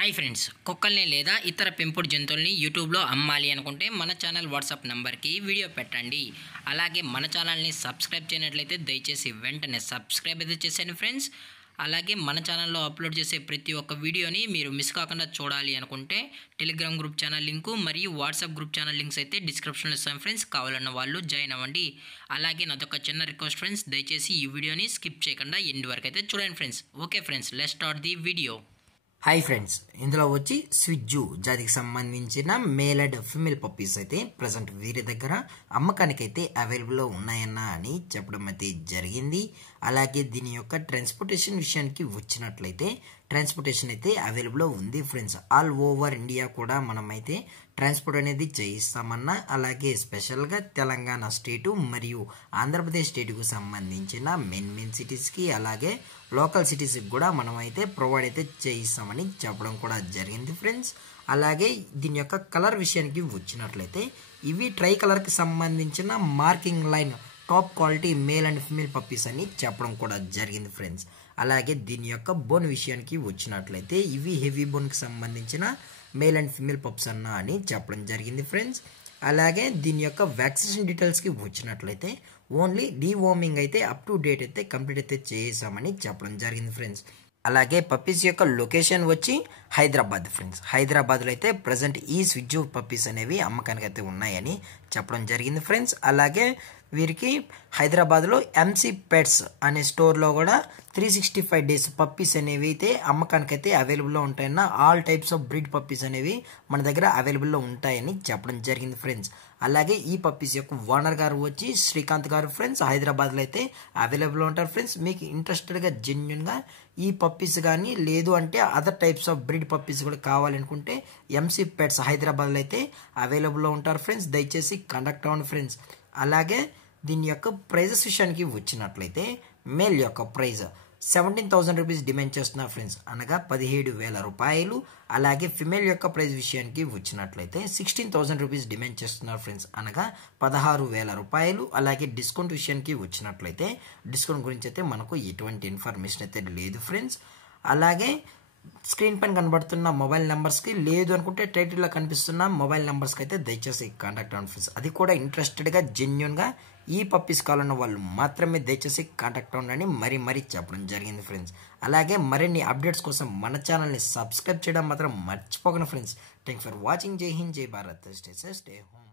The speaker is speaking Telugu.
హాయ్ ఫ్రెండ్స్, కుక్కల్ని లేదా ఇతర పెంపుడు జంతువుల్ని యూట్యూబ్లో అమ్మాలి అనుకుంటే మన ఛానల్ వాట్సాప్ నెంబర్కి వీడియో పెట్టండి. అలాగే మన ఛానల్ని సబ్స్క్రైబ్ చేయనట్లయితే దయచేసి వెంటనే సబ్స్క్రైబ్ అయితే చేసేయండి ఫ్రెండ్స్. అలాగే మన ఛానల్లో అప్లోడ్ చేసే ప్రతి ఒక్క వీడియోని మీరు మిస్ కాకుండా చూడాలి అనుకుంటే టెలిగ్రామ్ గ్రూప్ ఛానల్ లింకు మరియు వాట్సాప్ గ్రూప్ ఛానల్ లింక్స్ అయితే డిస్క్రిప్షన్లో ఇస్తాను ఫ్రెండ్స్. కావాలన్న వాళ్ళు జాయిన్ అవ్వండి. అలాగే నాదొక చిన్న రిక్వెస్ట్ ఫ్రెండ్స్, దయచేసి ఈ వీడియోని స్కిప్ చేయకుండా ఎండ్ వరకు అయితే చూడండి friends. Okay friends, let's start the video. Hi friends, ఇందులో వచ్చి స్విజ్జు జాతికి సంబంధించిన మేల్ అండ్ ఫిమేల్ పప్పీస్ అయితే ప్రజెంట్ వీరి దగ్గర అమ్మకానికి అయితే అవైలబుల్లో ఉన్నాయన్నా అని చెప్పడం అయితే జరిగింది. అలాగే దీని యొక్క ట్రాన్స్పోర్టేషన్ విషయానికి వచ్చినట్లయితే ట్రాన్స్పోర్టేషన్ అయితే అవైలబుల్లో ఉంది ఫ్రెండ్స్. ఆల్ ఓవర్ ఇండియా కూడా మనమైతే ట్రాన్స్పోర్ట్ అనేది చేయిస్తామన్నా, అలాగే స్పెషల్గా తెలంగాణ స్టేటు మరియు ఆంధ్రప్రదేశ్ స్టేటుకు సంబంధించిన మెయిన్ సిటీస్కి అలాగే లోకల్ సిటీస్కి కూడా మనమైతే ప్రొవైడ్ అయితే చేయిస్తామని చెప్పడం కూడా జరిగింది ఫ్రెండ్స్. అలాగే దీని యొక్క కలర్ విషయానికి వచ్చినట్లయితే ఇవి ట్రై కలర్కి సంబంధించిన marking line top quality male and female puppies అని చెప్పడం కూడా జరిగింది ఫ్రెండ్స్. అలాగే దీని యొక్క బోన్ విషయానికి వచ్చినట్లయితే ఇవి హెవీ బోన్కి సంబంధించిన మేల్ అండ్ ఫిమేల్ పప్స్ అన్న అని చెప్పడం జరిగింది ఫ్రెండ్స్. అలాగే దీని యొక్క వ్యాక్సినేషన్ డీటెయిల్స్కి వచ్చినట్లయితే ఓన్లీ డీవార్మింగ్ అయితే అప్ టు డేట్ అయితే కంప్లీట్ అయితే చేసామని చెప్పడం జరిగింది ఫ్రెండ్స్. అలాగే పప్పీస్ యొక్క లొకేషన్ వచ్చి హైదరాబాద్ ఫ్రెండ్స్. హైదరాబాద్లో అయితే ప్రజెంట్ ఈ స్విజ్జు పప్పీస్ అనేవి అమ్మకానికి అయితే ఉన్నాయని చెప్పడం జరిగింది ఫ్రెండ్స్. అలాగే వీరికి హైదరాబాద్లో ఎంసీ పెట్స్ అనే స్టోర్లో కూడా 365 days పప్పీస్ అనేవి అయితే అమ్మకానికి అయితే అవైలబుల్లో ఉంటాయన్న all types of breed puppies అనేవి మన దగ్గర అవైలబుల్లో ఉంటాయని చెప్పడం జరిగింది ఫ్రెండ్స్. అలాగే ఈ పప్పీస్ యొక్క ఓనర్ గారు వచ్చి శ్రీకాంత్ గారు ఫ్రెండ్స్. హైదరాబాద్లో అయితే అవైలబుల్లో ఉంటారు ఫ్రెండ్స్. మీకు ఇంట్రెస్టెడ్గా జెన్యున్గా ఈ పప్పీస్ కానీ లేదు అంటే other types of breed puppies కూడా కావాలనుకుంటే ఎంసీ పెట్స్ హైదరాబాద్లో అయితే అవైలబుల్లో ఉంటారు ఫ్రెండ్స్. దయచేసి కాంటాక్ట్ అవ్వండి ఫ్రెండ్స్. అలాగే దీని యొక్క ప్రైజెస్ విషయానికి వచ్చినట్లయితే మేల్ యొక్క ప్రైజ్ 17,000 రూపీస్ డిమాండ్ చేస్తున్నారు ఫ్రెండ్స్, అనగా 17,000 రూపాయలు. అలాగే ఫిమేల్ యొక్క ప్రైజ్ విషయానికి వచ్చినట్లయితే 16,000 రూపీస్ డిమాండ్ చేస్తున్నారు ఫ్రెండ్స్, అనగా 16,000 రూపాయలు. అలాగే డిస్కౌంట్ విషయానికి వచ్చినట్లయితే డిస్కౌంట్ గురించి అయితే మనకు ఎటువంటి ఇన్ఫర్మేషన్ అయితే లేదు ఫ్రెండ్స్. అలాగే స్క్రీన్ పైన కనబడుతున్న మొబైల్ నెంబర్స్కి లేదు అనుకుంటే టైటిల్లో కనిపిస్తున్న మొబైల్ నెంబర్స్కి అయితే దయచేసి కాంటాక్ట్ అవ్వండి ఫ్రెండ్స్. అది కూడా ఇంట్రెస్టెడ్గా జెన్యున్గా ఈ పప్పీస్ కావాలన్న వాళ్ళు మాత్రమే దయచేసి కాంటాక్ట్ అవ్వండి మరీ చెప్పడం జరిగింది ఫ్రెండ్స్. అలాగే మరిన్ని అప్డేట్స్ కోసం మన ఛానల్ని సబ్స్క్రైబ్ చేయడం మాత్రం మర్చిపోకండి ఫ్రెండ్స్. Thanks for watching. జై హింద్, జై భారత్. Stay home.